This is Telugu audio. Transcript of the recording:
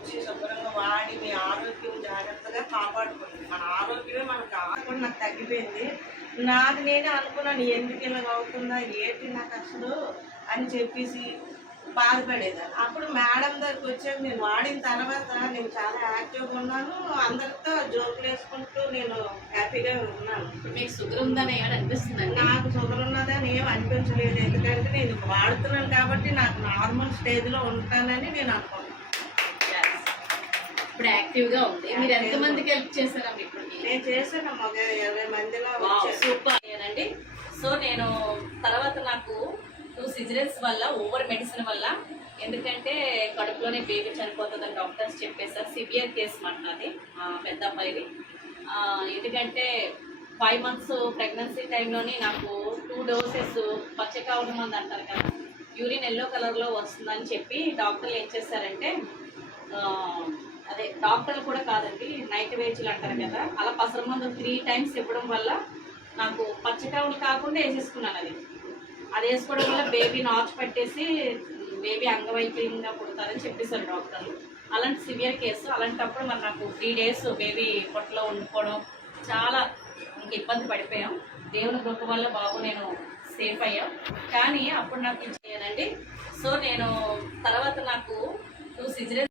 వచ్చి శుభ్రంగా వాడి మీ ఆరోగ్యం జాగ్రత్తగా కాపాడుకోండి. మన ఆరోగ్యమే మనకు కాకుండా నాకు తగ్గిపోయింది. నాది నేనే అనుకున్నాను ఎందుకు ఇలా అవుతుందా ఏంటి నాకు అసలు అని చెప్పేసి బాధపడేదాన్ని. అప్పుడు మేడం దగ్గరికి వచ్చాక నేను వాడిన తర్వాత నేను చాలా యాక్టివ్గా ఉన్నాను. అందరితో జోకులు వేసుకుంటూ నేను హ్యాపీగా ఉన్నాను. మీకు షుగర్ ఉందని ఏమైనా అనిపిస్తుందండి నాకు షుగర్ ఉన్నదని ఏం అనిపించలేదు. ఎందుకంటే నేను వాడుతున్నాను కాబట్టి నాకు నార్మల్ స్టేజ్లో ఉంటానని నేను అనుకున్నాను Yes. ఇప్పుడు యాక్టివ్గా ఉంది. మీరు ఎంత మందికి హెల్ప్ చేశారమ్మ ఇప్పటికి? నేను చేశాను ఒక ఇరవై మందిలో సూపర్ అండి సో నేను తర్వాత నాకు టూ సిజరన్స్ వల్ల ఓవర్ మెడిసిన్ వల్ల ఎందుకంటే కడుపులోనే బేబీ చనిపోతుందని డాక్టర్స్ చెప్పేశారు. సివియర్ కేసు మాట్లాది పెద్ద అబ్బాయిది ఎందుకంటే ఫైవ్ మంత్స్ ప్రెగ్నెన్సీ టైంలోని నాకు టూ డోసెస్ పచ్చ కావడం మంది అంటారు కదా యూరిన్ ఎల్లో కలర్లో వస్తుందని చెప్పి డాక్టర్లు ఏం చేశారంటే అదే డాక్టర్లు కూడా కాదండి నైట్ వేచులు అంటారు కదా అలా పసర మందు త్రీ టైమ్స్ ఇవ్వడం వల్ల నాకు పచ్చకావులు కాకుండా వేసేసుకున్నాను అది. అది వేసుకోవడం వల్ల బేబీ నాచు పట్టేసి బేబీ అంగవైకల్యంగా పుడతారని చెప్పేశారు డాక్టర్లు. అలాంటి సివియర్ కేసు అలాంటప్పుడు మరి నాకు త్రీ డేస్ బేబీ పొట్టలో ఉండిపోవడం చాలా ఇంక ఇబ్బంది పడిపోయాం. దేవుని గొప్ప వల్ల బాబు నేను సేఫ్ అయ్యాం. కానీ అప్పుడు నాకు ఏం చేయాలండి? సో నేను తర్వాత నాకు టూ సిజరన్